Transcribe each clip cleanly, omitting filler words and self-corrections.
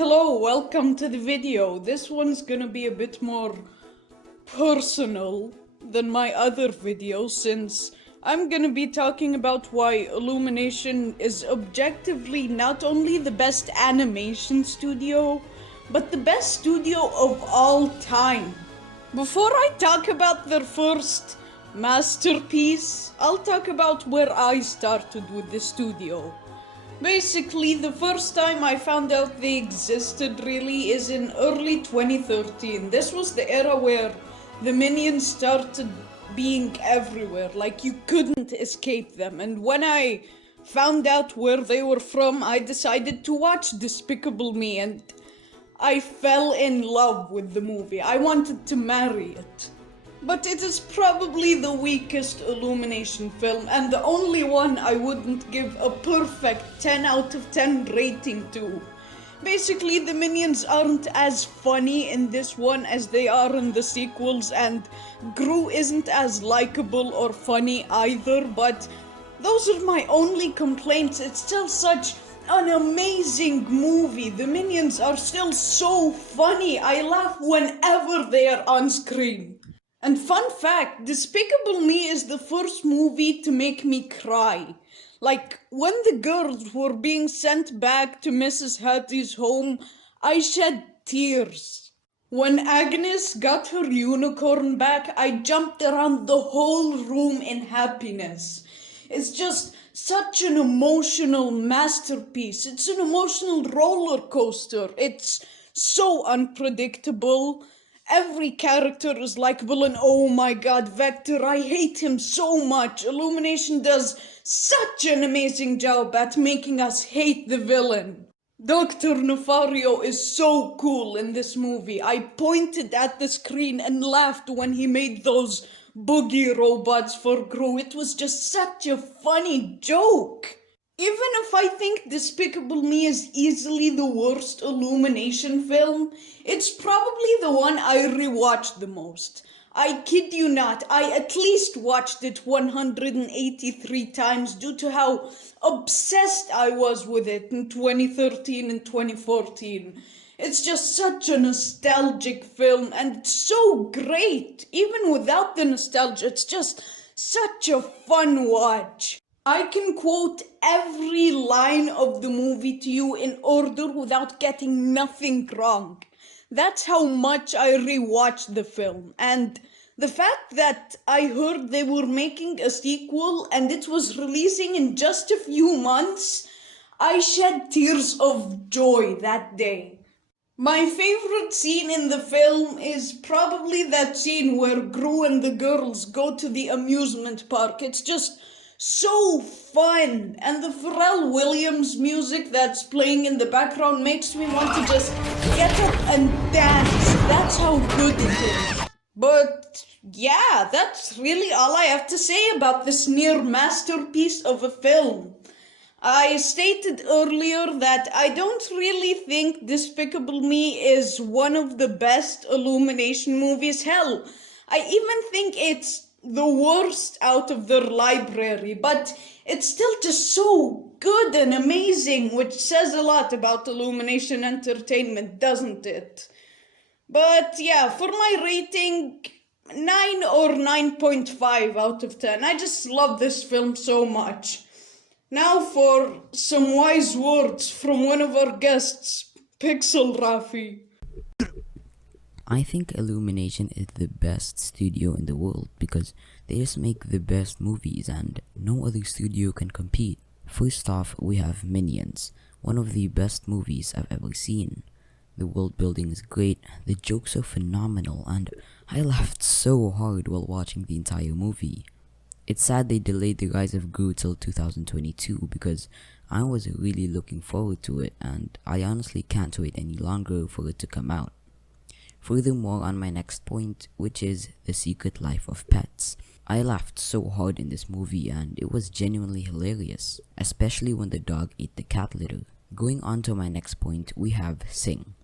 Hello, welcome to the video. This one's gonna be a bit more personal than my other videos since I'm gonna be talking about why Illumination is objectively not only the best animation studio, but the best studio of all time. Before I talk about their first masterpiece, I'll talk about where I started with the studio. Basically, the first time I found out they existed really is in early 2013. This was the era where the minions started being everywhere, like you couldn't escape them. And when I found out where they were from, I decided to watch Despicable Me, and I fell in love with the movie. I wanted to marry it. But it is probably the weakest Illumination film and the only one I wouldn't give a perfect 10 out of 10 rating to. Basically, the minions aren't as funny in this one as they are in the sequels, and Gru isn't as likable or funny either, but those are my only complaints. It's still such an amazing movie. The minions are still so funny. I laugh whenever they are on screen. And fun fact, Despicable Me is the first movie to make me cry. Like, when the girls were being sent back to Mrs. Hattie's home, I shed tears. When Agnes got her unicorn back, I jumped around the whole room in happiness. It's just such an emotional masterpiece. It's an emotional roller coaster. It's so unpredictable. Every character is likable, and oh my god, Vector, I hate him so much. Illumination does such an amazing job at making us hate the villain. Dr. Nefario is so cool in this movie. I pointed at the screen and laughed when he made those boogie robots for Gru. It was just such a funny joke. Even if I think Despicable Me is easily the worst Illumination film, it's probably the one I rewatched the most. I kid you not, I at least watched it 183 times due to how obsessed I was with it in 2013 and 2014. It's just such a nostalgic film, and it's so great. Even without the nostalgia, it's just such a fun watch. I can quote every line of the movie to you in order without getting nothing wrong. That's how much I rewatched the film. And the fact that I heard they were making a sequel and it was releasing in just a few months, I shed tears of joy that day. My favorite scene in the film is probably that scene where Gru and the girls go to the amusement park. It's just so fun, and the Pharrell Williams music that's playing in the background makes me want to just get up and dance. That's how good it is. But yeah, that's really all I have to say about this near masterpiece of a film. I stated earlier that I don't really think Despicable Me is one of the best Illumination movies. Hell, I even think it's the worst out of their library, but it's still just so good and amazing, which says a lot about Illumination Entertainment, doesn't it? But yeah, for my rating, 9 or 9.5 out of 10. I just love this film so much. Now for some wise words from one of our guests, Pixel Rafi. I think Illumination is the best studio in the world because they just make the best movies and no other studio can compete. First off, we have Minions, one of the best movies I've ever seen. The world building is great, the jokes are phenomenal, and I laughed so hard while watching the entire movie. It's sad they delayed the rise of Gru till 2022 because I was really looking forward to it, and I honestly can't wait any longer for it to come out. Furthermore, on my next point, which is The Secret Life of Pets, I laughed so hard in this movie and it was genuinely hilarious, especially when the dog ate the cat litter. Going on to my next point, we have Sing.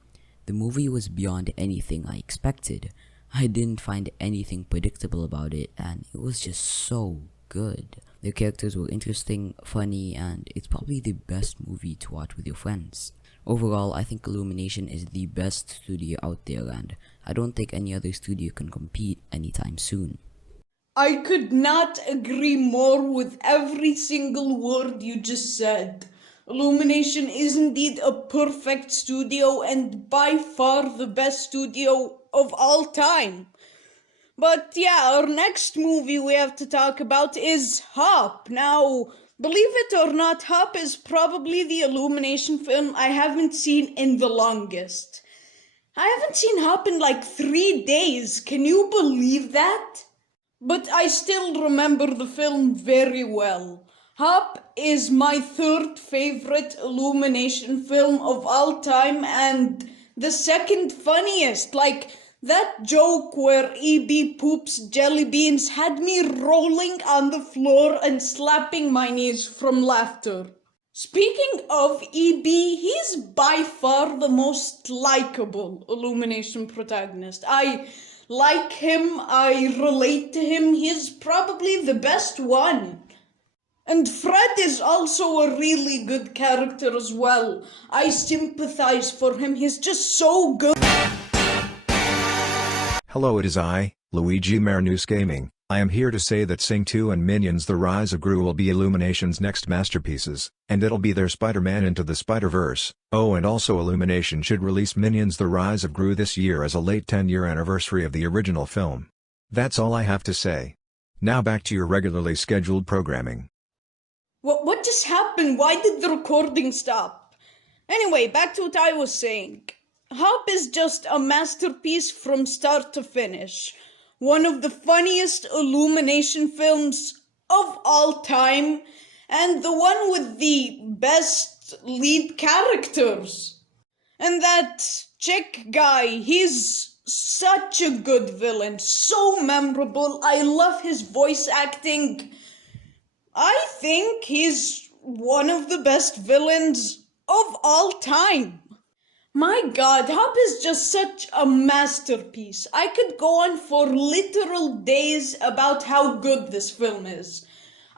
The movie was beyond anything I expected. I didn't find anything predictable about it, and it was just so good. The characters were interesting, funny, and it's probably the best movie to watch with your friends. Overall, I think Illumination is the best studio out there, and I don't think any other studio can compete anytime soon. I could not agree more with every single word you just said. Illumination is indeed a perfect studio and by far the best studio of all time. But yeah, our next movie we have to talk about is Hop. Now, believe it or not, Hop is probably the Illumination film I haven't seen in the longest. I haven't seen Hop in like 3 days. Can you believe that? But I still remember the film very well. Hop is my third favorite Illumination film of all time and the second funniest. Like, that joke where EB poops jelly beans had me rolling on the floor and slapping my knees from laughter. Speaking of EB, he's by far the most likable Illumination protagonist. I like him, I relate to him, he's probably the best one. And Fred is also a really good character as well. I sympathize for him, he's just so good. Hello, it is I, Luigi Marinus Gaming. I am here to say that Sing 2 and Minions The Rise of Gru will be Illumination's next masterpieces, and it'll be their Spider-Man Into the Spider-Verse. Oh, and also Illumination should release Minions The Rise of Gru this year as a late 10-year anniversary of the original film. That's all I have to say. Now back to your regularly scheduled programming. What just happened? Why did the recording stop? Anyway, back to what I was saying. Hop is just a masterpiece from start to finish. One of the funniest Illumination films of all time, and the one with the best lead characters. And that chick guy, he's such a good villain, so memorable. I love his voice acting. I think he's one of the best villains of all time. My god, Hop is just such a masterpiece. I could go on for literal days about how good this film is.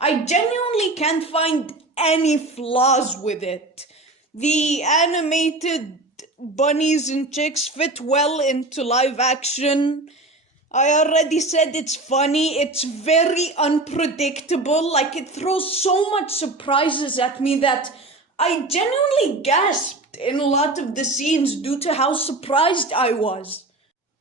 I genuinely can't find any flaws with it. The animated bunnies and chicks fit well into live action. I already said it's funny, it's very unpredictable, like it throws so much surprises at me that I genuinely gasped in a lot of the scenes due to how surprised I was.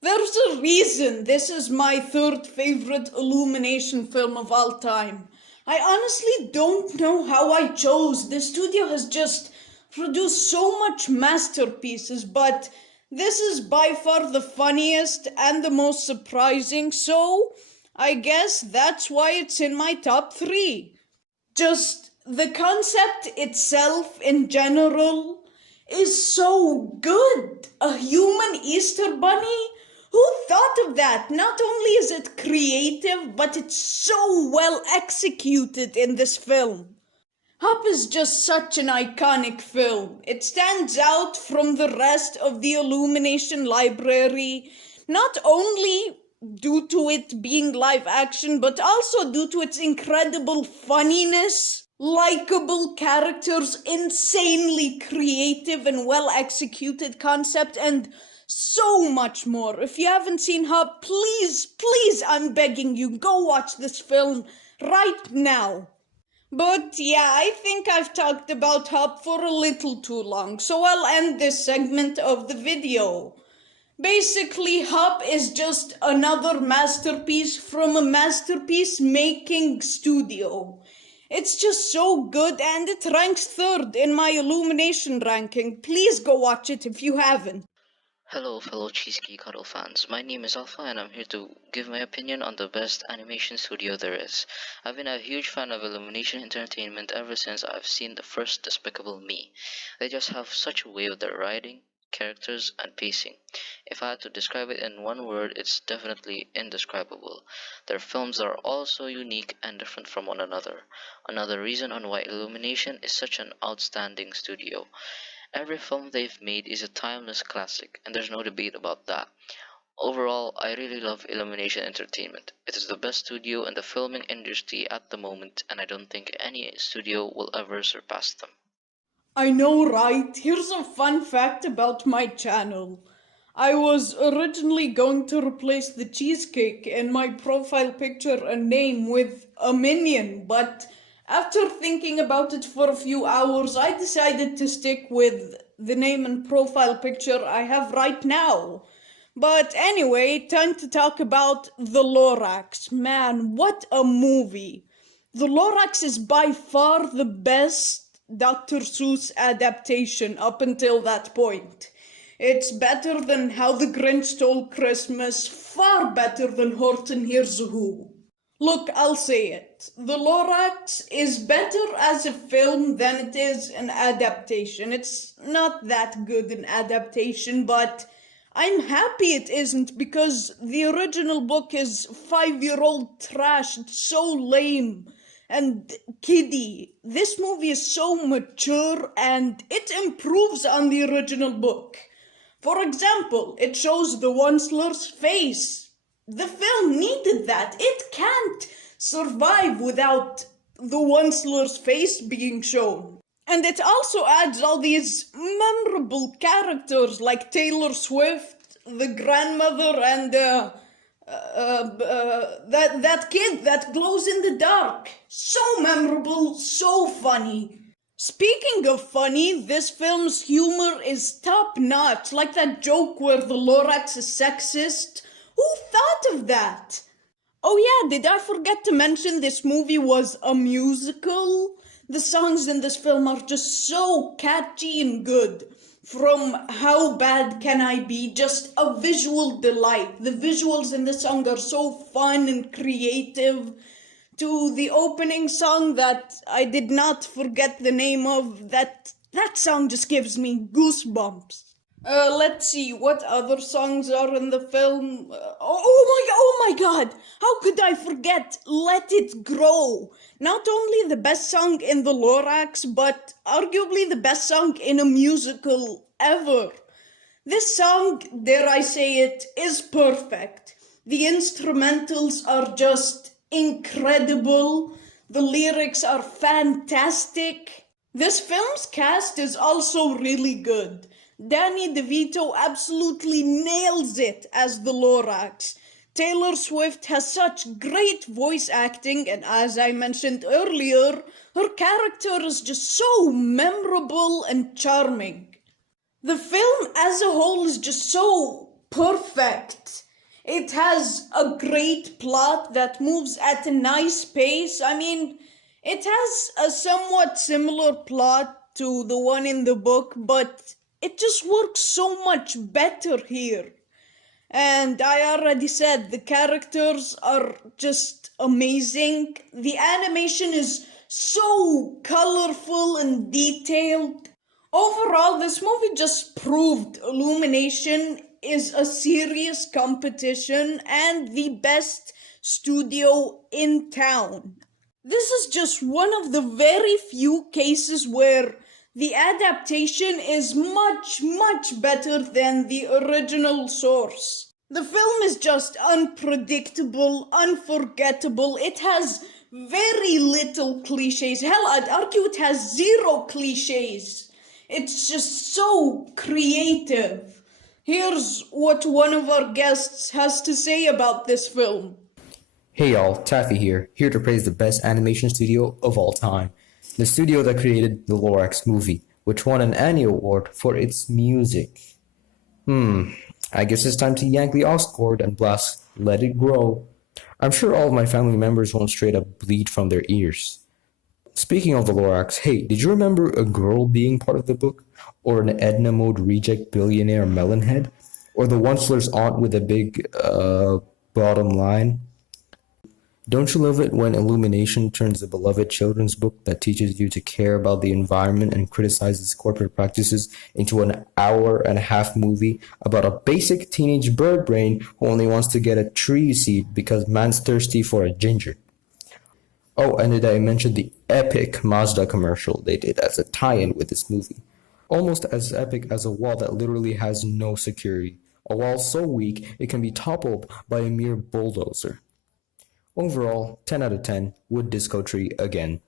There's a reason this is my third favorite Illumination film of all time. I honestly don't know how I chose. The studio has just produced so much masterpieces, but this is by far the funniest and the most surprising, so I guess that's why it's in my top 3. Just the concept itself in general is so good. A human Easter bunny? Who thought of that? Not only is it creative, but it's so well executed in this film. Hop is just such an iconic film. It stands out from the rest of the Illumination library, not only due to it being live action, but also due to its incredible funniness, likable characters, insanely creative and well executed concept, and so much more. If you haven't seen Hop, please, I'm begging you, go watch this film right now. But yeah, I think I've talked about Hop for a little too long, so I'll end this segment of the video. Basically, Hop is just another masterpiece from a masterpiece making studio. It's just so good and it ranks third in my Illumination ranking. Please go watch it if you haven't. Hello, fellow Cheesecake Cuddle fans. My name is Alfa, and I'm here to give my opinion on the best animation studio there is. I've been a huge fan of Illumination Entertainment ever since I've seen the first Despicable Me. They just have such a way with their writing, characters, and pacing. If I had to describe it in one word, it's definitely indescribable. Their films are all so unique and different from one another. Another reason on why Illumination is such an outstanding studio. Every film they've made is a timeless classic, and there's no debate about that. Overall, I really love Illumination Entertainment. It is the best studio in the filming industry at the moment, and I don't think any studio will ever surpass them. I know, right? Here's a fun fact about my channel. I was originally going to replace the cheesecake in my profile picture and name with a minion, but after thinking about it for a few hours, I decided to stick with the name and profile picture I have right now. But anyway, time to talk about the Lorax. Man, what a movie! The Lorax is by far the best Dr. Seuss adaptation up until that point. It's better than How the Grinch Stole Christmas, far better than Horton Hears a Who. Look, I'll say it. The Lorax is better as a film than it is an adaptation. It's not that good an adaptation, but I'm happy it isn't because the original book is 5-year-old trash. It's so lame and kiddie. This movie is so mature and it improves on the original book. For example, it shows the Onceler's face. The film needed that. It can't survive without the Onceler's face being shown. And it also adds all these memorable characters like Taylor Swift, the grandmother, and that kid that glows in the dark. So memorable, so funny. Speaking of funny, this film's humor is top notch, like that joke where the Lorax is sexist. Who thought of that? Oh yeah, did I forget to mention this movie was a musical? The songs in this film are just so catchy and good. From How Bad Can I Be, just a visual delight. The visuals in the song are so fun and creative. To the opening song that I did not forget the name of, that song just gives me goosebumps. Let's see, what other songs are in the film? Oh my god! How could I forget Let It Grow? Not only the best song in the Lorax, but arguably the best song in a musical ever. This song, dare I say it, is perfect. The instrumentals are just incredible. The lyrics are fantastic. This film's cast is also really good. Danny DeVito absolutely nails it as the Lorax. Taylor Swift has such great voice acting, and as I mentioned earlier, her character is just so memorable and charming. The film as a whole is just so perfect. It has a great plot that moves at a nice pace. I mean, it has a somewhat similar plot to the one in the book, but it just works so much better here. And I already said the characters are just amazing. The animation is so colorful and detailed. Overall, this movie just proved Illumination is a serious competition and the best studio in town. This is just one of the very few cases where the adaptation is much, much better than the original source. The film is just unpredictable, unforgettable. It has very little cliches. Hell, I'd argue it has 0 cliches. It's just so creative. Here's what one of our guests has to say about this film. Hey y'all, Taffee here to praise the best animation studio of all time. The studio that created the Lorax movie, which won an Annie Award for its music. I guess it's time to yank the aux cord and blast Let It Grow. I'm sure all of my family members won't straight up bleed from their ears. Speaking of the Lorax, hey, did you remember a girl being part of the book? Or an Edna Mode reject billionaire melonhead? Or the Onceler's aunt with a big, bottom line? Don't you love it when Illumination turns the beloved children's book that teaches you to care about the environment and criticizes corporate practices into an hour-and-a-half movie about a basic teenage bird brain who only wants to get a tree seed because man's thirsty for a ginger? Oh, and did I mention the epic Mazda commercial they did as a tie-in with this movie? Almost as epic as a wall that literally has no security. A wall so weak it can be toppled by a mere bulldozer. Overall, 10 out of 10, would disco tree again.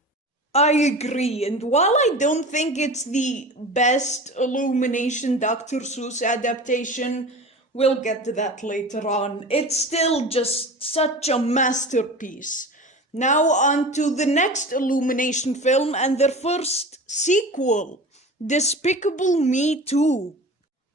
I agree, and while I don't think it's the best Illumination Dr. Seuss adaptation, we'll get to that later on. It's still just such a masterpiece. Now, on to the next Illumination film and their first sequel, Despicable Me 2.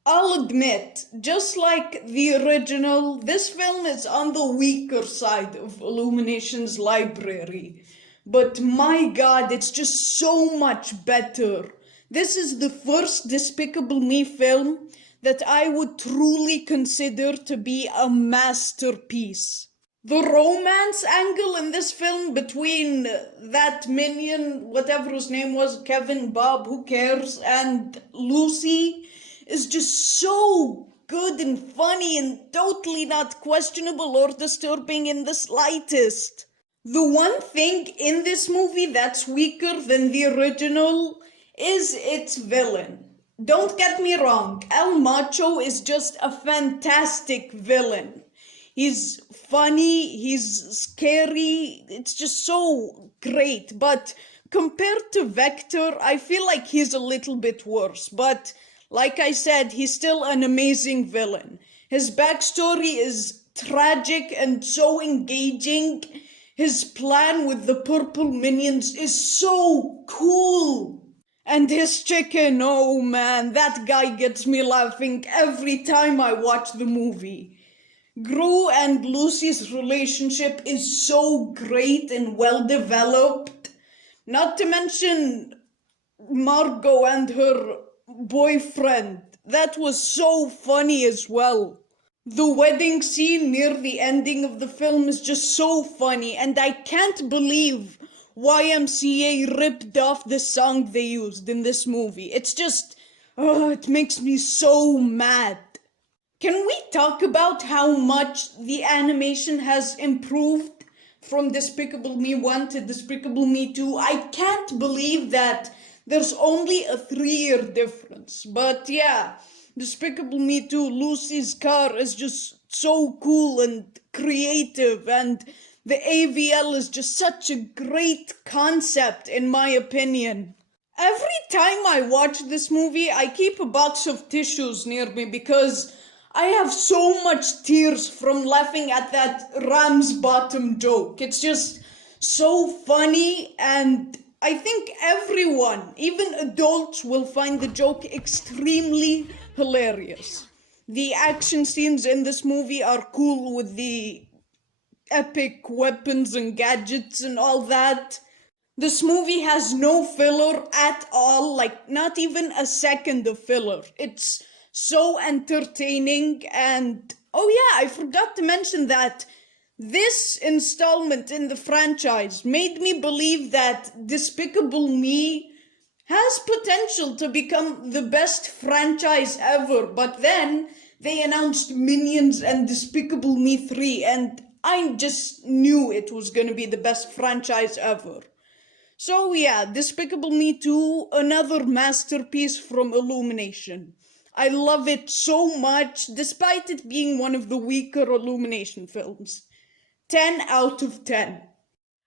I'll admit, just like the original, this film is on the weaker side of Illumination's library. But my god, it's just so much better. This is the first Despicable Me film that I would truly consider to be a masterpiece. The romance angle in this film between that minion, whatever his name was, Kevin, Bob, who cares, and Lucy is just so good and funny and totally not questionable or disturbing in the slightest. The one thing in this movie that's weaker than the original is its villain. Don't get me wrong, El Macho is just a fantastic villain. He's funny, he's scary, it's just so great. But compared to Vector, I feel like he's a little bit worse. But like I said, he's still an amazing villain. His backstory is tragic and so engaging. His plan with the purple minions is so cool. And his chicken, oh man, that guy gets me laughing every time I watch the movie. Gru and Lucy's relationship is so great and well developed. Not to mention Margot and her boyfriend. That was so funny as well. The wedding scene near the ending of the film is just so funny, and I can't believe YMCA ripped off the song they used in this movie. It's just, it makes me so mad. Can we talk about how much the animation has improved from Despicable Me 1 to Despicable Me 2? I can't believe that there's only a 3-year difference. But yeah, Despicable Me 2, Lucy's car is just so cool and creative, and the AVL is just such a great concept in my opinion. Every time I watch this movie, I keep a box of tissues near me because I have so much tears from laughing at that Ram's bottom joke. It's just so funny, and I think everyone, even adults, will find the joke extremely hilarious. The action scenes in this movie are cool with the epic weapons and gadgets and all that. This movie has no filler at all, like not even a second of filler. It's so entertaining, and oh yeah, I forgot to mention that this installment in the franchise made me believe that Despicable Me has potential to become the best franchise ever, but then they announced Minions and Despicable Me 3, and I just knew it was gonna be the best franchise ever. So yeah, Despicable Me 2, another masterpiece from Illumination. I love it so much, despite it being one of the weaker Illumination films. 10 out of 10.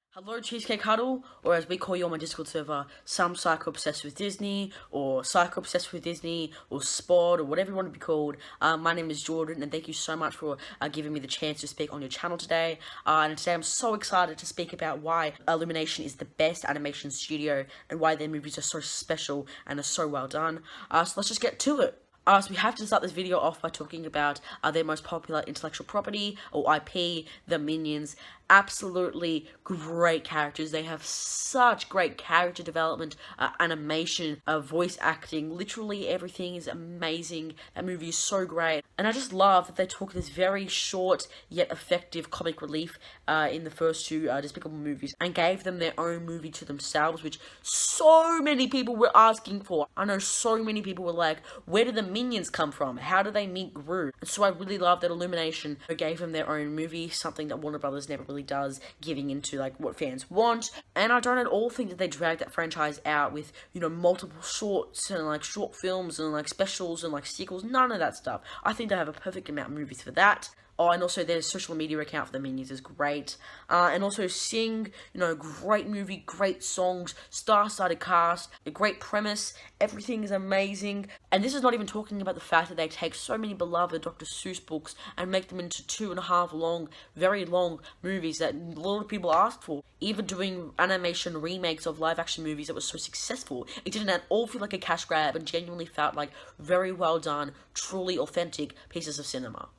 Hello, Cheesecake Huddle, or as we call you on my Discord server, some psycho obsessed with Disney, or psycho obsessed with Disney, or Spot, or whatever you want to be called. My name is Jordan, and thank you so much for giving me the chance to speak on your channel today. And today I'm so excited to speak about why Illumination is the best animation studio, and why their movies are so special and are so well done. So let's just get to it. So we have to start this video off by talking about their most popular intellectual property, or IP, the Minions. Absolutely great characters. They have such great character development, animation, voice acting. Literally everything is amazing. That movie is so great. And I just love that they took this very short yet effective comic relief in the first two Despicable movies and gave them their own movie to themselves, which so many people were asking for. I know so many people were like, where did the Minions come from? How do they meet Gru? And so I really love that Illumination gave them their own movie, something that Warner Brothers never really does, giving into like what fans want. And I don't at all think that they dragged that franchise out with, you know, multiple shorts and like short films and like specials and like sequels. None of that stuff. I think they have a perfect amount of movies for that. Oh, and also their social media account for the Minions is great. And also Sing, great movie, great songs, star-studded cast, a great premise, everything is amazing. And this is not even talking about the fact that they take so many beloved Dr. Seuss books and make them into 2.5 long, very long movies that a lot of people asked for. Even doing animation remakes of live-action movies that were so successful, it didn't at all feel like a cash grab and genuinely felt like very well done, truly authentic pieces of cinema.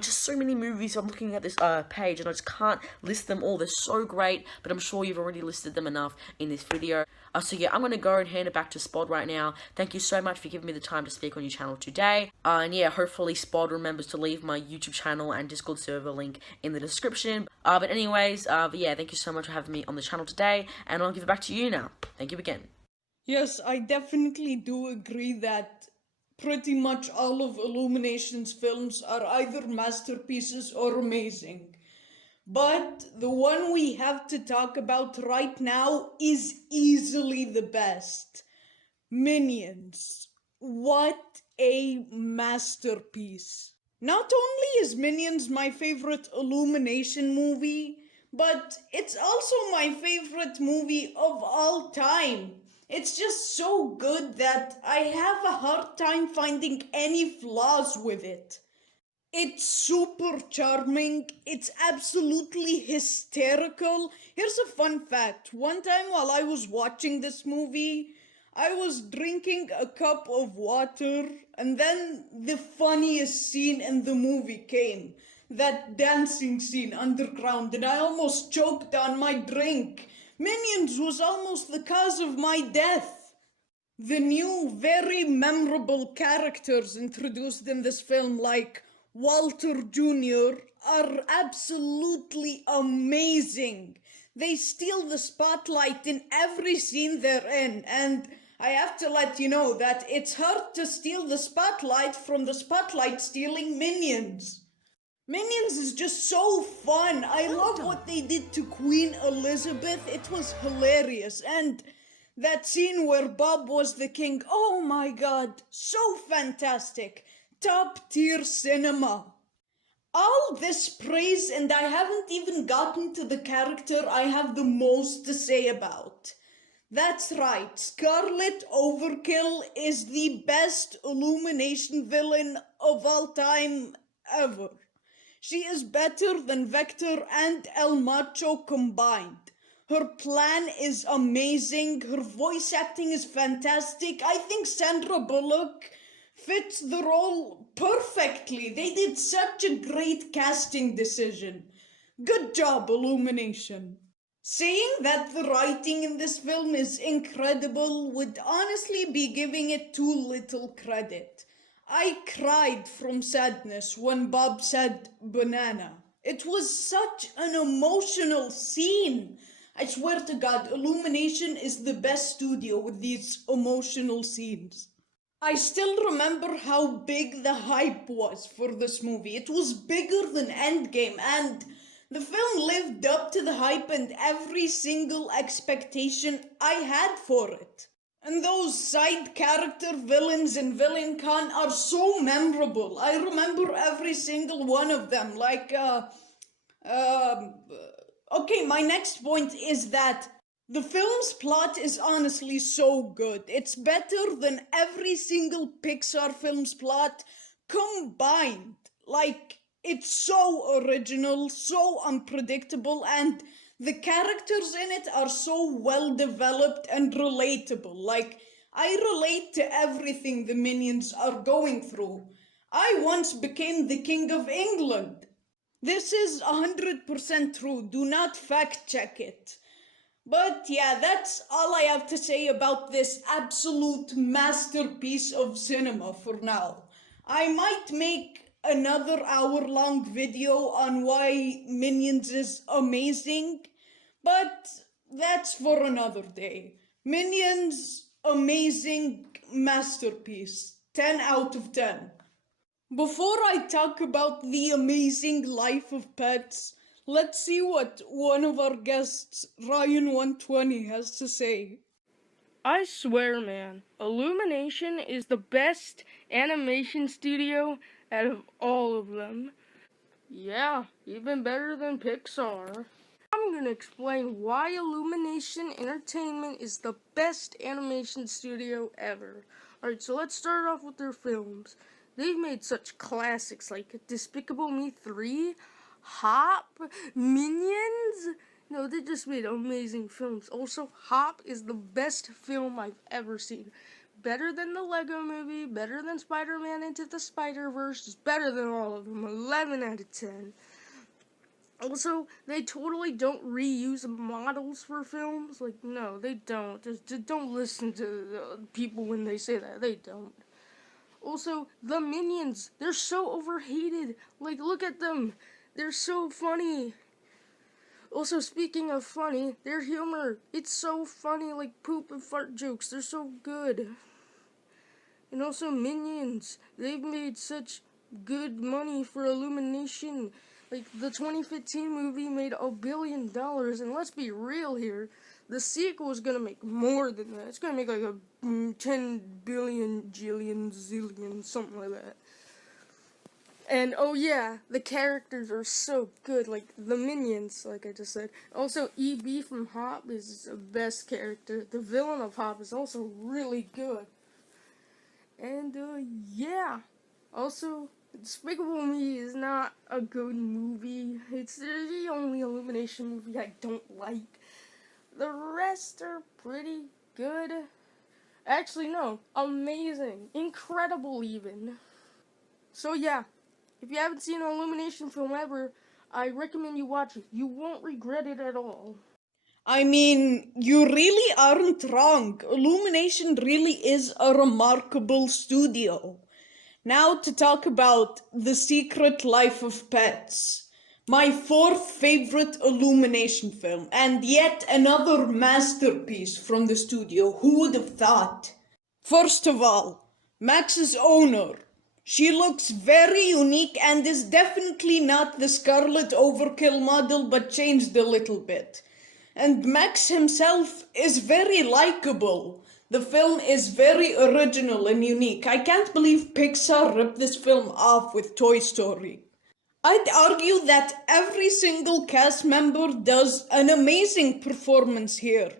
Just so many movies. I'm looking at this page and I just can't list them all. They're so great, but I'm sure you've already listed them enough in this video. So yeah, I'm going to go and hand it back to Spod right now. Thank you so much for giving me the time to speak on your channel today. And yeah, hopefully Spod remembers to leave my YouTube channel and Discord server link in the description. But anyways, yeah, thank you so much for having me on the channel today, and I'll give it back to you now. Thank you again. Yes, I definitely do agree that pretty much all of Illumination's films are either masterpieces or amazing. But the one we have to talk about right now is easily the best. Minions. What a masterpiece. Not only is Minions my favorite Illumination movie, but it's also my favorite movie of all time. It's just so good that I have a hard time finding any flaws with it. It's super charming. It's absolutely hysterical. Here's a fun fact. One time while I was watching this movie, I was drinking a cup of water, and then the funniest scene in the movie came. That dancing scene underground, and I almost choked on my drink. Minions was almost the cause of my death. The new, very memorable characters introduced in this film, like Walter Jr., are absolutely amazing. They steal the spotlight in every scene they're in, and I have to let you know that it's hard to steal the spotlight from the spotlight stealing Minions. Minions is just so fun. I love what they did to Queen Elizabeth. It was hilarious. And that scene where Bob was the king, oh my god, so fantastic. Top tier cinema. All this praise, and I haven't even gotten to the character I have the most to say about. That's right, Scarlet Overkill is the best Illumination villain of all time ever. She is better than Vector and El Macho combined. Her plan is amazing, her voice acting is fantastic. I think Sandra Bullock fits the role perfectly. They did such a great casting decision. Good job, Illumination. Saying that the writing in this film is incredible would honestly be giving it too little credit. I cried from sadness when Bob said banana. It was such an emotional scene. I swear to God, Illumination is the best studio with these emotional scenes. I still remember how big the hype was for this movie. It was bigger than Endgame, and the film lived up to the hype and every single expectation I had for it. And those side character villains in Villain Con are so memorable. I remember every single one of them. Okay, my next point is that the film's plot is honestly so good. It's better than every single Pixar film's plot combined. It's so original, so unpredictable, and the characters in it are so well developed and relatable. I relate to everything the Minions are going through. I once became the King of England. This is 100% true. Do not fact check it. But yeah, that's all I have to say about this absolute masterpiece of cinema for now. I might make another hour-long video on why Minions is amazing, but that's for another day. Minions, amazing masterpiece. 10 out of 10. Before I talk about the amazing life of pets, let's see what one of our guests, Ryan120, has to say. I swear, man, Illumination is the best animation studio out of all of them. Yeah, even better than Pixar. I'm gonna explain why Illumination Entertainment is the best animation studio ever. Alright, so let's start off with their films. They've made such classics like Despicable Me 3, Hop, Minions. No, they just made amazing films. Also, Hop is the best film I've ever seen. Better than the Lego movie, better than Spider-Man Into the Spider-Verse, just better than all of them. 11 out of 10. Also, they totally don't reuse models for films. Like, no, they don't. Just don't listen to people when they say that. They don't. Also, the Minions, they're so overhated. Like, look at them. They're so funny. Also, speaking of funny, their humor, it's so funny, like poop and fart jokes. They're so good. And also, Minions, they've made such good money for Illumination. Like, the 2015 movie made $1 billion, and let's be real here, the sequel is gonna make more than that. It's gonna make like a 10 billion, jillion, zillion, something like that. And oh yeah, the characters are so good, like the Minions, like I just said. Also, EB from Hop is the best character. The villain of Hop is also really good. And yeah. Also, Despicable Me is not a good movie. It's the only Illumination movie I don't like. The rest are pretty good. Actually, no. Amazing. Incredible, even. So yeah. If you haven't seen an Illumination film ever, I recommend you watch it. You won't regret it at all. I mean, you really aren't wrong. Illumination really is a remarkable studio. Now to talk about The Secret Life of Pets. My fourth favorite Illumination film, and yet another masterpiece from the studio. Who would have thought? First of all, Max's owner. She looks very unique and is definitely not the Scarlet Overkill model, but changed a little bit. And Max himself is very likable. The film is very original and unique. I can't believe Pixar ripped this film off with Toy Story. I'd argue that every single cast member does an amazing performance here.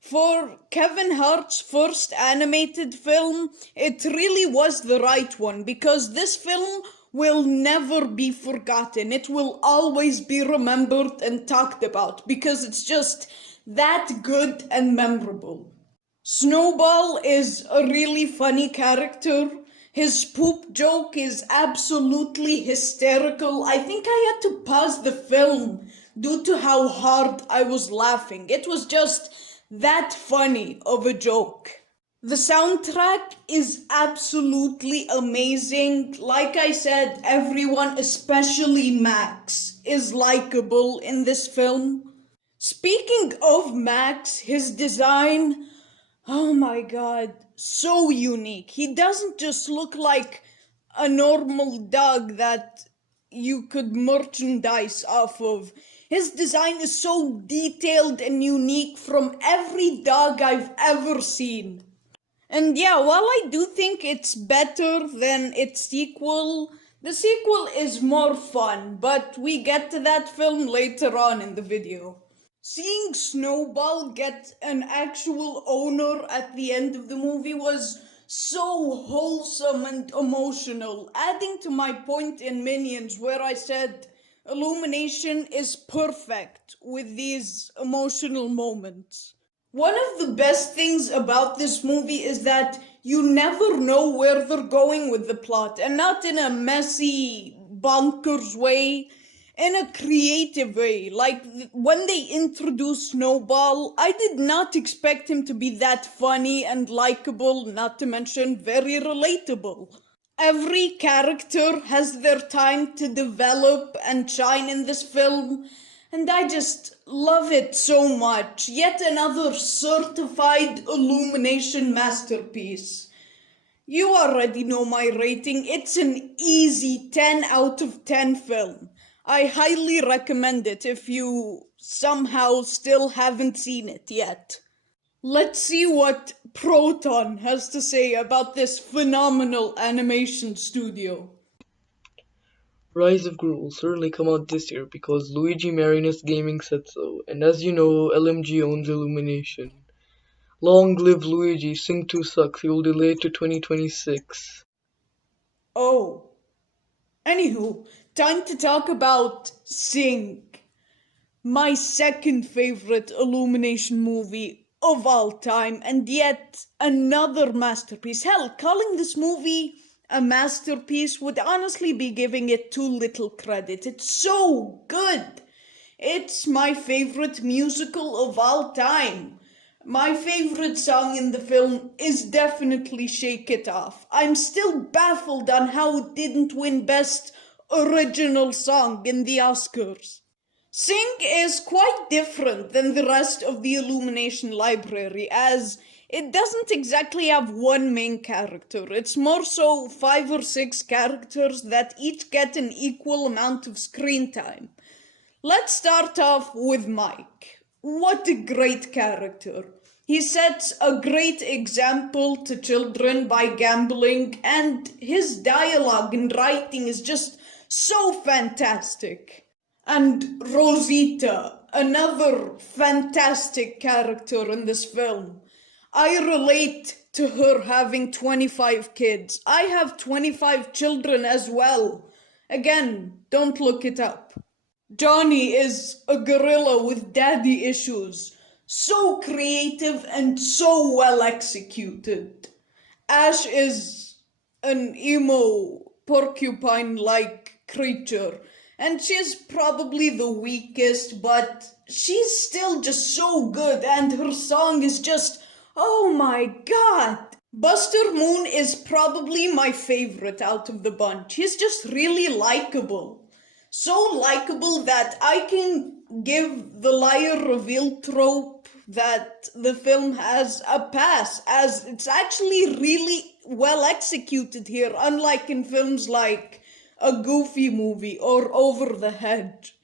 For Kevin Hart's first animated film, it really was the right one because this film will never be forgotten. It will always be remembered and talked about because it's just that good and memorable. Snowball is a really funny character. His poop joke is absolutely hysterical. I think I had to pause the film due to how hard I was laughing. It was just that funny of a joke. The soundtrack is absolutely amazing. Like I said, everyone, especially Max, is likable in this film. Speaking of Max, his design, oh my god, so unique. He doesn't just look like a normal dog that you could merchandise off of. His design is so detailed and unique from every dog I've ever seen. And yeah, while I do think it's better than its sequel, the sequel is more fun, but we get to that film later on in the video. Seeing Snowball get an actual owner at the end of the movie was so wholesome and emotional, adding to my point in Minions where I said Illumination is perfect with these emotional moments. One of the best things about this movie is that you never know where they're going with the plot, and not in a messy, bonkers way, in a creative way. Like when they introduced Snowball, I did not expect him to be that funny and likable, not to mention very relatable. Every character has their time to develop and shine in this film, and I just love it so much. Yet another certified Illumination masterpiece. You already know my rating. It's an easy 10 out of 10 film. I highly recommend it if you somehow still haven't seen it yet. Let's see what Proton has to say about this phenomenal animation studio. Rise of Gru will certainly come out this year because Luigi Marinus Gaming said so, and as you know, LMG owns Illumination. Long live Luigi, Sing 2 sucks, he will delay it to 2026. Oh. Anywho, time to talk about Sing. My second favorite Illumination movie of all time, and yet another masterpiece. Hell, calling this movie a masterpiece would honestly be giving it too little credit. It's so good. It's my favorite musical of all time. My favorite song in the film is definitely Shake It Off. I'm still baffled on how it didn't win Best Original Song in the Oscars. Sing is quite different than the rest of the Illumination library, as it doesn't exactly have one main character. It's more so 5 or 6 characters that each get an equal amount of screen time. Let's start off with Mike. What a great character. He sets a great example to children by gambling, and his dialogue and writing is just so fantastic. And Rosita, another fantastic character in this film. I relate to her having 25 kids. I have 25 children as well. Again, don't look it up. Johnny is a gorilla with daddy issues. So creative and so well executed. Ash is an emo porcupine-like creature, and she's probably the weakest, but she's still just so good, and her song is just, oh my god. Buster Moon is probably my favorite out of the bunch. He's just really likable. So likable that I can give the liar reveal trope that the film has a pass, as it's actually really well executed here, unlike in films like a Goofy movie or Over the Hedge.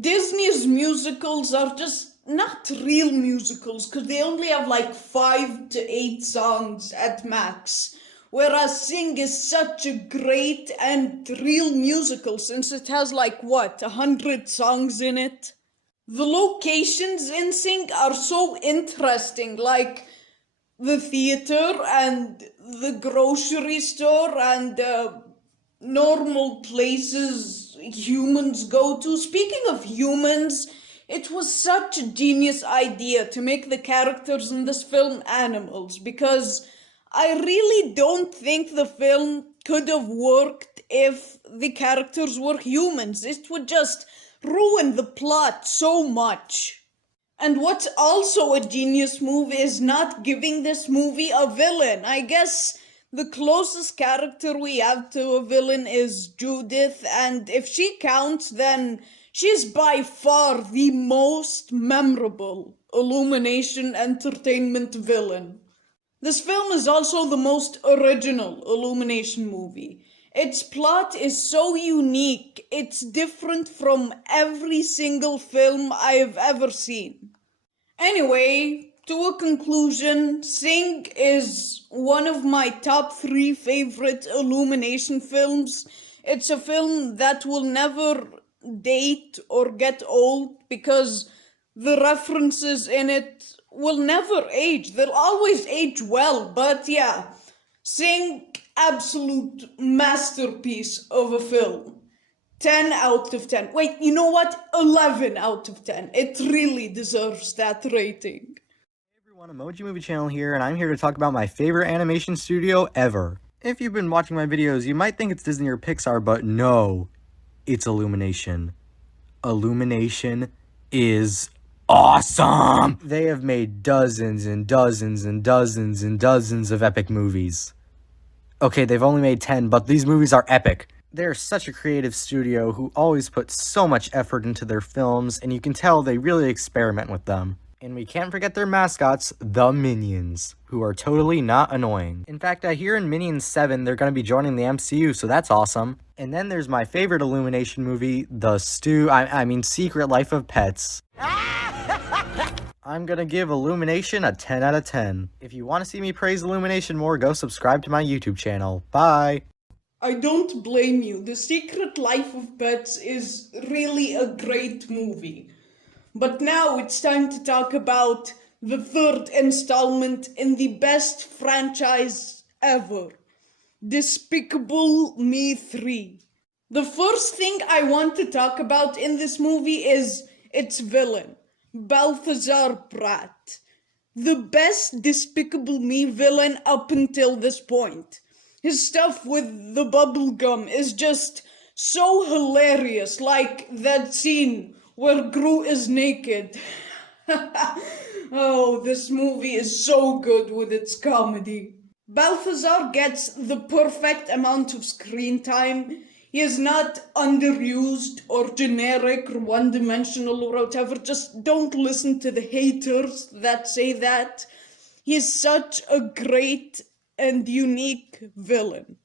Disney's musicals are just not real musicals because they only have like 5 to 8 songs at max. Whereas Sing is such a great and real musical since it has like 100 songs in it. The locations in Sing are so interesting, like the theater and the grocery store and normal places humans go to. Speaking of humans, it was such a genius idea to make the characters in this film animals, because I really don't think the film could have worked if the characters were humans. It would just ruin the plot so much. And what's also a genius move is not giving this movie a villain. I guess the closest character we have to a villain is Judith, and if she counts, then she's by far the most memorable Illumination Entertainment villain. This film is also the most original Illumination movie. Its plot is so unique, it's different from every single film I've ever seen. Anyway, to a conclusion, Sing is one of my top 3 favorite Illumination films. It's a film that will never date or get old because the references in it will never age. They'll always age well, but yeah, Sing, absolute masterpiece of a film. 10 out of 10. Wait, you know what? 11 out of 10. It really deserves that rating. Hey everyone, Emoji Movie Channel here, and I'm here to talk about my favorite animation studio ever. If you've been watching my videos, you might think it's Disney or Pixar, but no, it's Illumination. Illumination is awesome! They have made dozens and dozens and dozens and dozens of epic movies. Okay, they've only made 10, but these movies are epic. They're such a creative studio who always put so much effort into their films, and you can tell they really experiment with them. And we can't forget their mascots, the Minions, who are totally not annoying. In fact, I hear in Minions 7 they're going to be joining the MCU, so that's awesome. And then there's my favorite Illumination movie, Secret Life of Pets. I'm gonna give Illumination a 10 out of 10. If you want to see me praise Illumination more, go subscribe to my YouTube channel. Bye! I don't blame you. The Secret Life of Pets is really a great movie. But now it's time to talk about the third installment in the best franchise ever, Despicable Me 3. The first thing I want to talk about in this movie is its villain, Balthazar Brat. The best Despicable Me villain up until this point. His stuff with the bubble gum is just so hilarious, like that scene where Gru is naked. Oh, this movie is so good with its comedy. Balthazar gets the perfect amount of screen time. He is not underused or generic or one-dimensional or whatever. Just don't listen to the haters that say that. He is such a great and unique villain.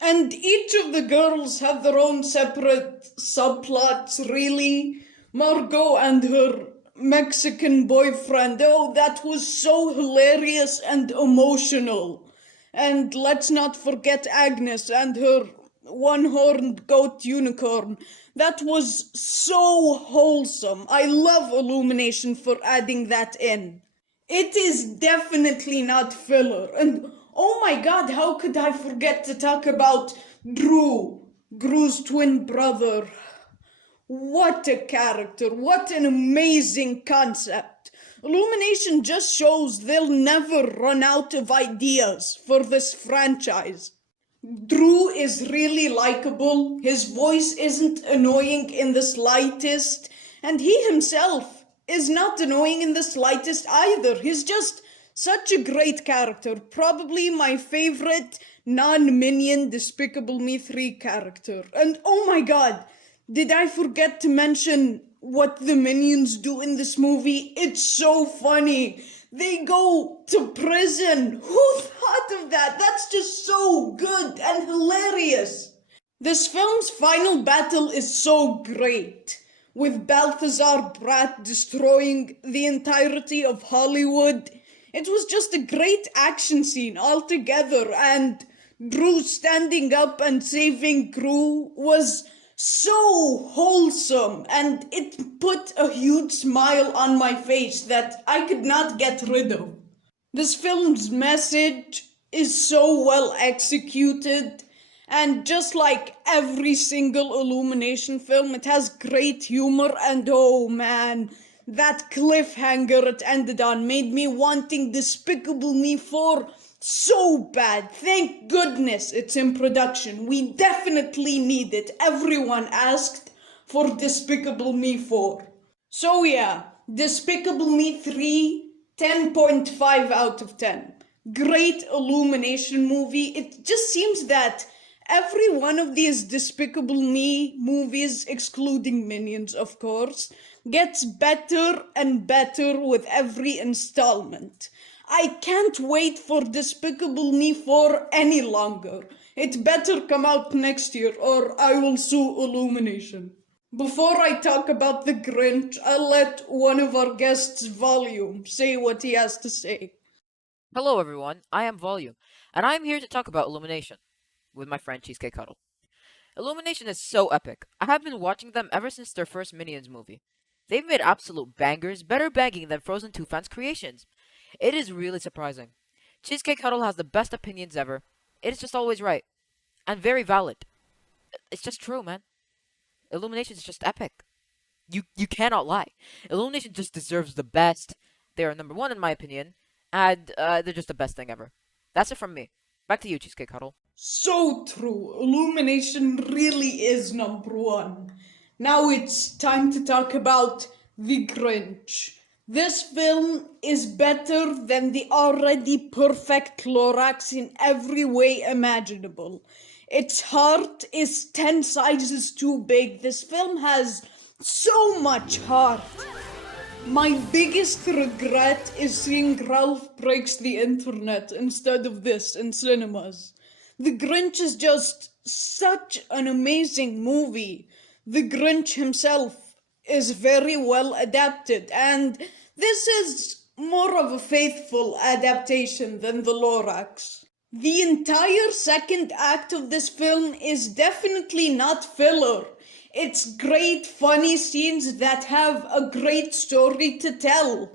And each of the girls have their own separate subplots, really. Margot and her Mexican boyfriend, oh, that was so hilarious and emotional. And let's not forget Agnes and her one-horned goat unicorn. That was so wholesome. I love Illumination for adding that in. It is definitely not filler. And oh my god, how could I forget to talk about Gru's twin brother. What a character, what an amazing concept. Illumination just shows they'll never run out of ideas for this franchise. Drew is really likable, his voice isn't annoying in the slightest, and he himself is not annoying in the slightest either. He's just such a great character, probably my favorite non-minion Despicable Me 3 character. And oh my god, did I forget to mention what the minions do in this movie? It's so funny. They go to prison. Who thought of that? That's just so good and hilarious. This film's final battle is so great, with Balthazar Brat destroying the entirety of Hollywood. It was just a great action scene altogether, and Drew standing up and saving Gru was so wholesome, and it put a huge smile on my face that I could not get rid of. This film's message is so well executed, and just like every single Illumination film, it has great humor, and oh man, that cliffhanger it ended on made me wanting Despicable Me 4 so bad. Thank goodness it's in production. We definitely need it. Everyone asked for Despicable Me 4. So yeah, Despicable Me 3, 10.5 out of 10. Great Illumination movie. It just seems that every one of these Despicable Me movies, excluding Minions of course, gets better and better with every installment. I can't wait for Despicable Me 4 any longer. It better come out next year or I will sue Illumination. Before I talk about the Grinch, I'll let one of our guests, Volume, say what he has to say. Hello everyone, I am Volume, and I am here to talk about Illumination, with my friend Cheesecake Cuddle. Illumination is so epic. I have been watching them ever since their first Minions movie. They've made absolute bangers, better banging than Frozen 2 fans' creations. It is really surprising. Cheesecake Cuddle has the best opinions ever. It is just always right. And very valid. It's just true, man. Illumination is just epic. You cannot lie. Illumination just deserves the best. They are number one in my opinion. And they're just the best thing ever. That's it from me. Back to you, Cheesecake Cuddle. So true. Illumination really is number one. Now it's time to talk about The Grinch. This film is better than the already perfect Lorax in every way imaginable. Its heart is 10 sizes too big. This film has so much heart. My biggest regret is seeing Ralph Breaks the Internet instead of this in cinemas. The Grinch is just such an amazing movie. The Grinch himself is very well adapted, and this is more of a faithful adaptation than the Lorax. The entire second act of this film is definitely not filler. It's great, funny scenes that have a great story to tell.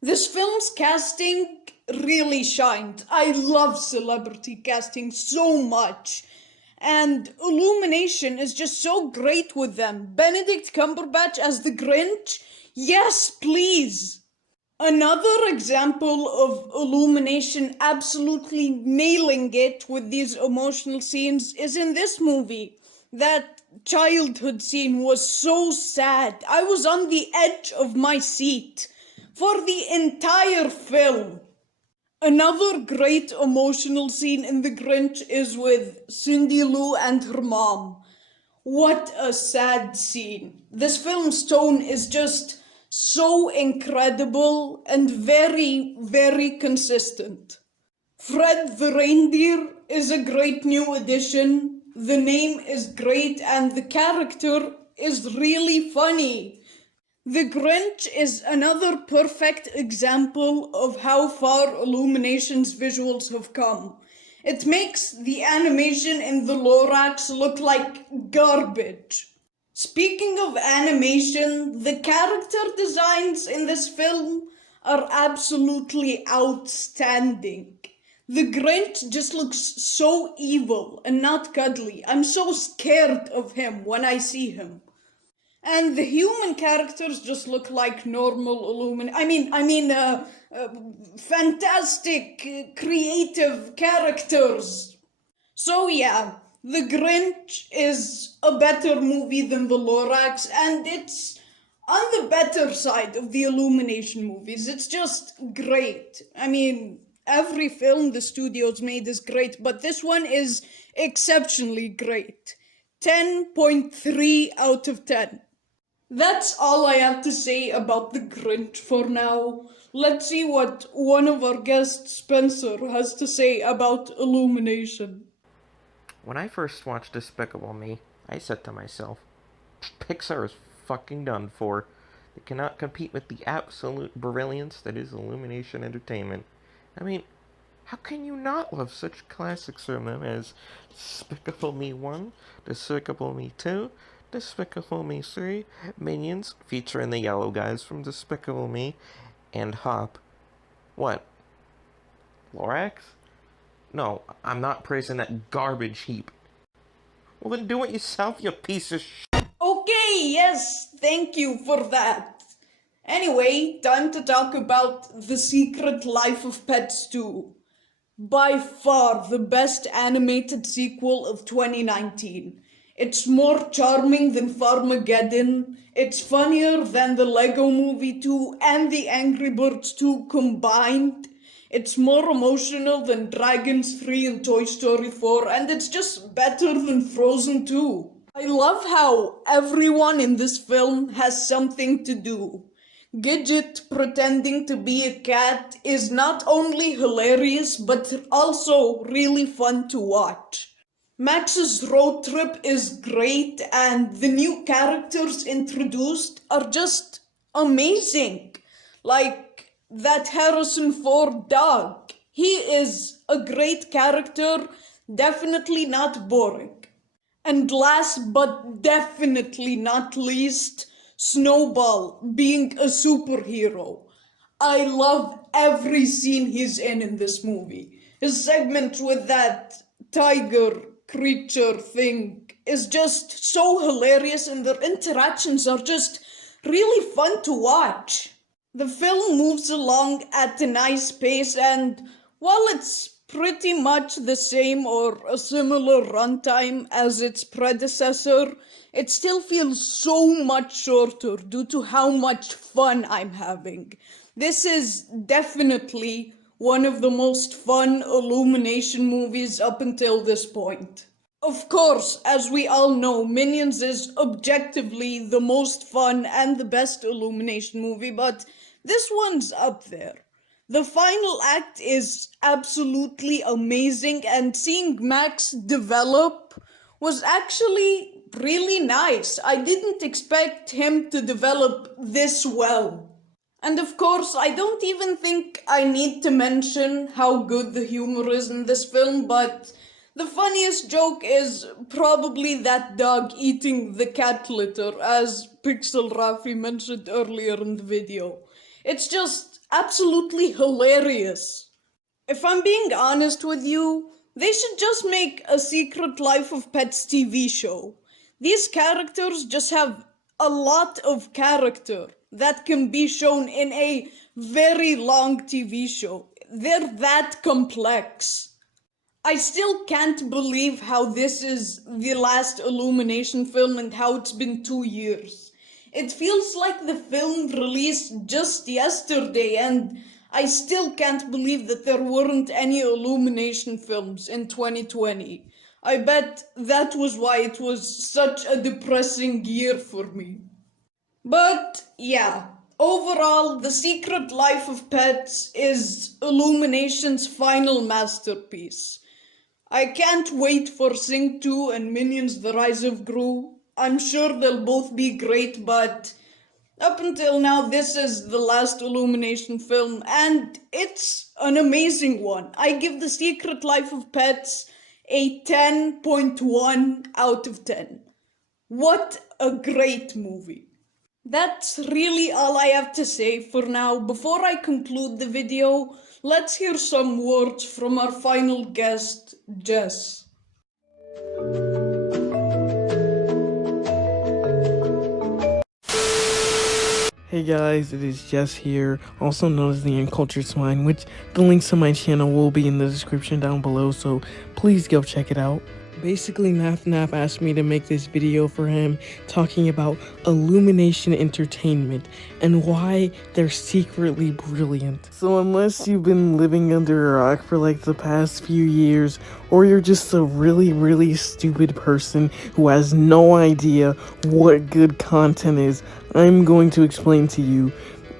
This film's casting really shined. I love celebrity casting so much. And Illumination is just so great with them. Benedict Cumberbatch as the Grinch? Yes, please! Another example of Illumination absolutely nailing it with these emotional scenes is in this movie. That childhood scene was so sad. I was on the edge of my seat for the entire film. Another great emotional scene in The Grinch is with Cindy Lou and her mom. What a sad scene. This film's tone is just so incredible and very, very consistent. Fred the Reindeer is a great new addition. The name is great and the character is really funny. The Grinch is another perfect example of how far Illumination's visuals have come. It makes the animation in the Lorax look like garbage. Speaking of animation, the character designs in this film are absolutely outstanding. The Grinch just looks so evil and not cuddly. I'm so scared of him when I see him. And the human characters just look like normal fantastic, creative characters. So yeah, The Grinch is a better movie than The Lorax, and it's on the better side of the Illumination movies. It's just great. I mean, every film the studios made is great, but this one is exceptionally great. 10.3 out of 10. That's all I have to say about The Grinch for now. Let's see what one of our guests, Spencer, has to say about Illumination. When I first watched Despicable Me, I said to myself, Pixar is fucking done for. They cannot compete with the absolute brilliance that is Illumination Entertainment. I mean, how can you not love such classics from them as Despicable Me 1, Despicable Me 2, Despicable Me 3, Minions, featuring the yellow guys from Despicable Me, and Hop. What? Lorax? No, I'm not praising that garbage heap. Well then do it yourself, you piece of shit. Okay, yes, thank you for that. Anyway, time to talk about The Secret Life of Pets 2. By far the best animated sequel of 2019. It's more charming than Farmageddon, it's funnier than the Lego Movie 2 and the Angry Birds 2 combined, it's more emotional than Dragons 3 and Toy Story 4, and it's just better than Frozen 2. I love how everyone in this film has something to do. Gidget pretending to be a cat is not only hilarious, but also really fun to watch. Max's road trip is great, and the new characters introduced are just amazing. Like that Harrison Ford dog. He is a great character, definitely not boring. And last but definitely not least, Snowball being a superhero. I love every scene he's in this movie. His segment with that tiger creature thing is just so hilarious, and their interactions are just really fun to watch. The film moves along at a nice pace, and while it's pretty much the same or a similar runtime as its predecessor, it still feels so much shorter due to how much fun I'm having. This is definitely one of the most fun Illumination movies up until this point. Of course, as we all know, Minions is objectively the most fun and the best Illumination movie, but this one's up there. The final act is absolutely amazing, and seeing Max develop was actually really nice. I didn't expect him to develop this well. And of course, I don't even think I need to mention how good the humor is in this film, but the funniest joke is probably that dog eating the cat litter, as Pixel Rafi mentioned earlier in the video. It's just absolutely hilarious. If I'm being honest with you, they should just make a Secret Life of Pets TV show. These characters just have a lot of character that can be shown in a very long TV show. They're that complex. I still can't believe how this is the last Illumination film and how it's been 2 years. It feels like the film released just yesterday, and I still can't believe that there weren't any Illumination films in 2020. I bet that was why it was such a depressing year for me. But yeah, overall, The Secret Life of Pets is Illumination's final masterpiece. I can't wait for Sing 2 and Minions The Rise of Gru. I'm sure they'll both be great, but up until now, this is the last Illumination film, and it's an amazing one. I give The Secret Life of Pets a 10.1 out of 10. What a great movie. That's really all I have to say for now. Before I conclude the video, let's hear some words from our final guest, Jess. Hey guys, it is Jess here, also known as the Uncultured Swine, which the links to my channel will be in the description down below, so please go check it out. Basically, Naf asked me to make this video for him talking about Illumination Entertainment and why they're secretly brilliant. So unless you've been living under a rock for like the past few years, or you're just a really stupid person who has no idea what good content is, I'm going to explain to you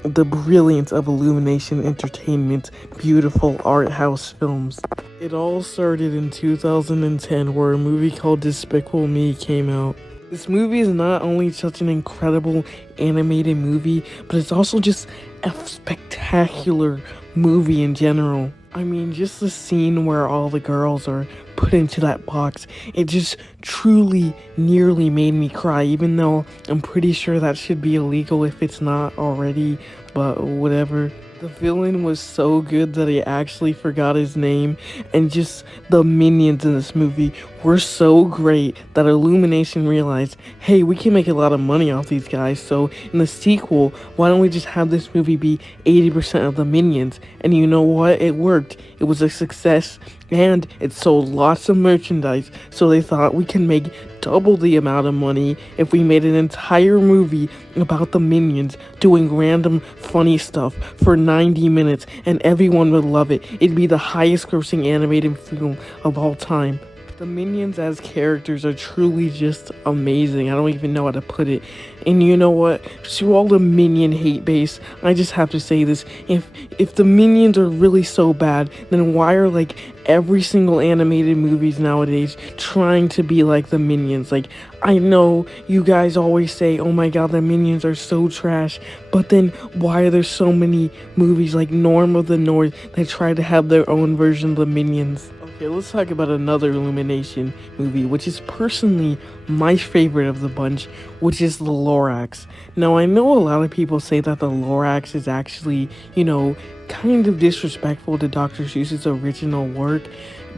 the brilliance of Illumination Entertainment's beautiful art house films. It all started in 2010, where a movie called Despicable Me came out. This movie is not only such an incredible animated movie, but it's also just a spectacular movie in general. I mean, just the scene where all the girls are put into that box, it just truly nearly made me cry, even though I'm pretty sure that should be illegal if it's not already, but whatever. The villain was so good that I actually forgot his name, and just the minions in this movie were so great that Illumination realized, hey, we can make a lot of money off these guys, so in the sequel, why don't we just have this movie be 80% of the minions? And you know what? It worked. It was a success, and it sold lots of merchandise, so they thought we can make double the amount of money if we made an entire movie about the minions doing random funny stuff for 90 minutes, and everyone would love it. It'd be the highest grossing animated film of all time. The minions as characters are truly just amazing. I don't even know how to put it. And you know what? To all the minion hate base, I just have to say this. If the minions are really so bad, then why are like every single animated movies nowadays trying to be like the minions? Like, I know you guys always say, oh my god, the minions are so trash, but then why are there so many movies like Norm of the North that try to have their own version of the minions? Okay, let's talk about another Illumination movie, which is personally my favorite of the bunch, which is the Lorax. Now, I know a lot of people say that the Lorax is actually, you know, kind of disrespectful to Dr. Seuss's original work,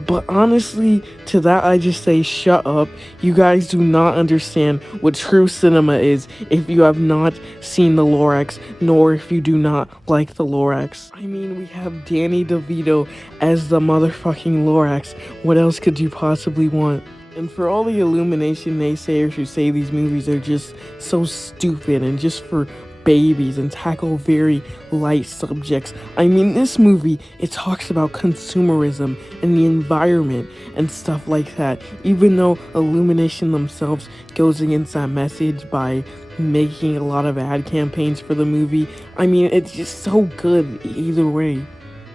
but honestly, to that I just say, shut up. You guys do not understand what true cinema is if you have not seen the Lorax, nor if you do not like the Lorax. I mean, we have Danny DeVito as the motherfucking Lorax. What else could you possibly want? And for all the Illumination naysayers who say these movies are just so stupid and just for babies and tackle very light subjects, I mean, this movie, it talks about consumerism and the environment and stuff like that, even though Illumination themselves goes against that message by making a lot of ad campaigns for the movie. I mean, it's just so good either way.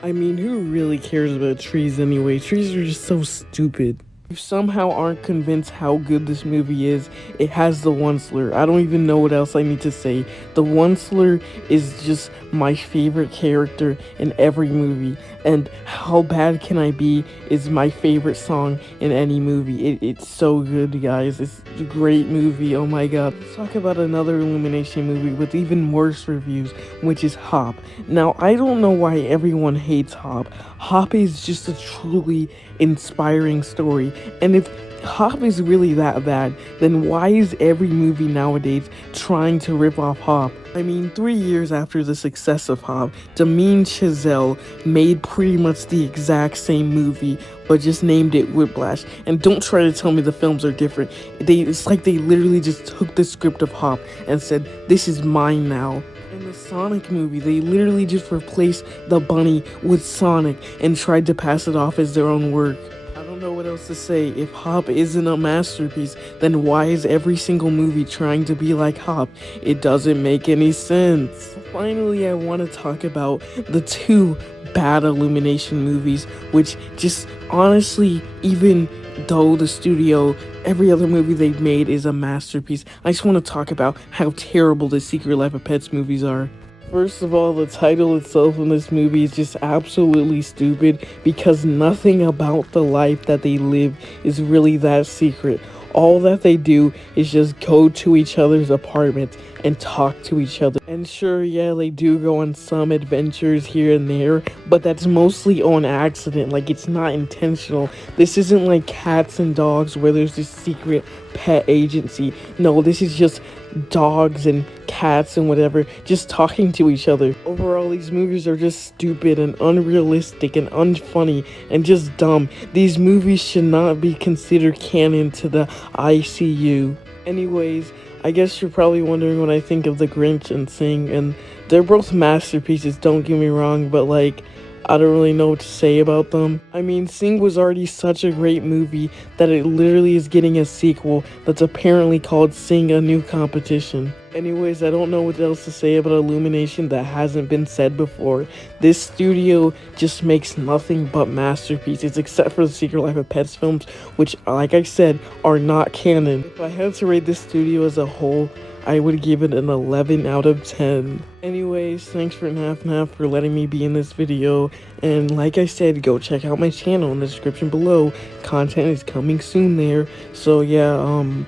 I mean, who really cares about trees anyway? Trees are just so stupid. If you somehow aren't convinced how good this movie is, it has the one slur. I don't even know what else I need to say. The one slur is just my favorite character in every movie, and How Bad Can I Be is my favorite song in any movie. It's so good, guys. It's a great movie. Oh my god. Let's talk about another Illumination movie with even worse reviews, which is Hop. Now, I don't know why everyone hates Hop. Hop is just a truly inspiring story, and if Hop is really that bad, then why is every movie nowadays trying to rip off Hop? I mean, 3 years after the success of Hop, Damien Chazelle made pretty much the exact same movie, but just named it Whiplash. And don't try to tell me the films are different. It's like they literally just took the script of Hop and said, "This is mine now." In the Sonic movie, they literally just replaced the bunny with Sonic and tried to pass it off as their own work. I don't know what else to say. If Hop isn't a masterpiece, then why is every single movie trying to be like Hop? It doesn't make any sense. Finally, I want to talk about the two bad Illumination movies, which just honestly, even though the studio, every other movie they've made is a masterpiece, I just want to talk about how terrible the Secret Life of Pets movies are. First of all, the title itself in this movie is just absolutely stupid because nothing about the life that they live is really that secret. All that they do is just go to each other's apartments and talk to each other. And sure, yeah, they do go on some adventures here and there, but that's mostly on accident, like it's not intentional. This isn't like Cats and Dogs where there's this secret pet agency. No, this is just dogs and cats and whatever just talking to each other. Overall, these movies are just stupid and unrealistic and unfunny and just dumb. These movies should not be considered canon to the ICU. Anyways, I guess you're probably wondering what I think of The Grinch and Sing, and they're both masterpieces, don't get me wrong, but like, I don't really know what to say about them. I mean, Sing was already such a great movie that it literally is getting a sequel that's apparently called Sing: A New Competition. Anyways, I don't know what else to say about Illumination that hasn't been said before. This studio just makes nothing but masterpieces, except for the Secret Life of Pets films, which, like I said, are not canon. If I had to rate this studio as a whole, I would give it an 11 out of 10. Anyways, thanks for Naf for letting me be in this video, and like I said, go check out my channel in the description below. Content is coming soon there, so yeah,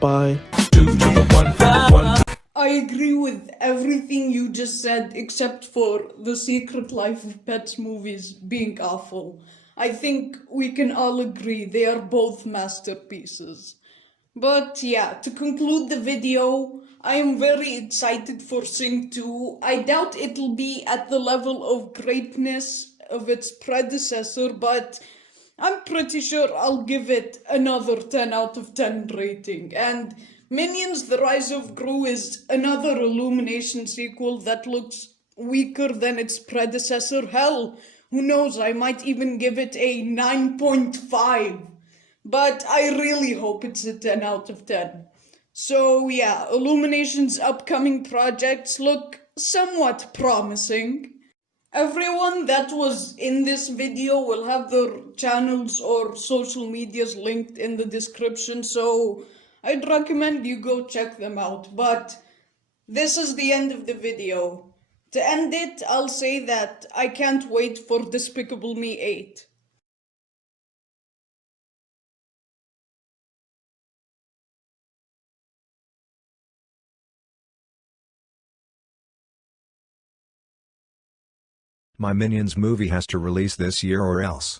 bye. I agree with everything you just said except for the Secret Life of Pets movies being awful. I think we can all agree they are both masterpieces. But yeah, to conclude the video, I am very excited for Sing 2. I doubt it'll be at the level of greatness of its predecessor, but I'm pretty sure I'll give it another 10 out of 10 rating. And Minions The Rise of Gru is another Illumination sequel that looks weaker than its predecessor. Hell, who knows, I might even give it a 9.5. But I really hope it's a 10 out of 10. So yeah, Illumination's upcoming projects look somewhat promising. Everyone that was in this video will have their channels or social medias linked in the description, so I'd recommend you go check them out. But this is the end of the video. To end it, I'll say that I can't wait for Despicable Me 8. My Minions movie has to release this year or else.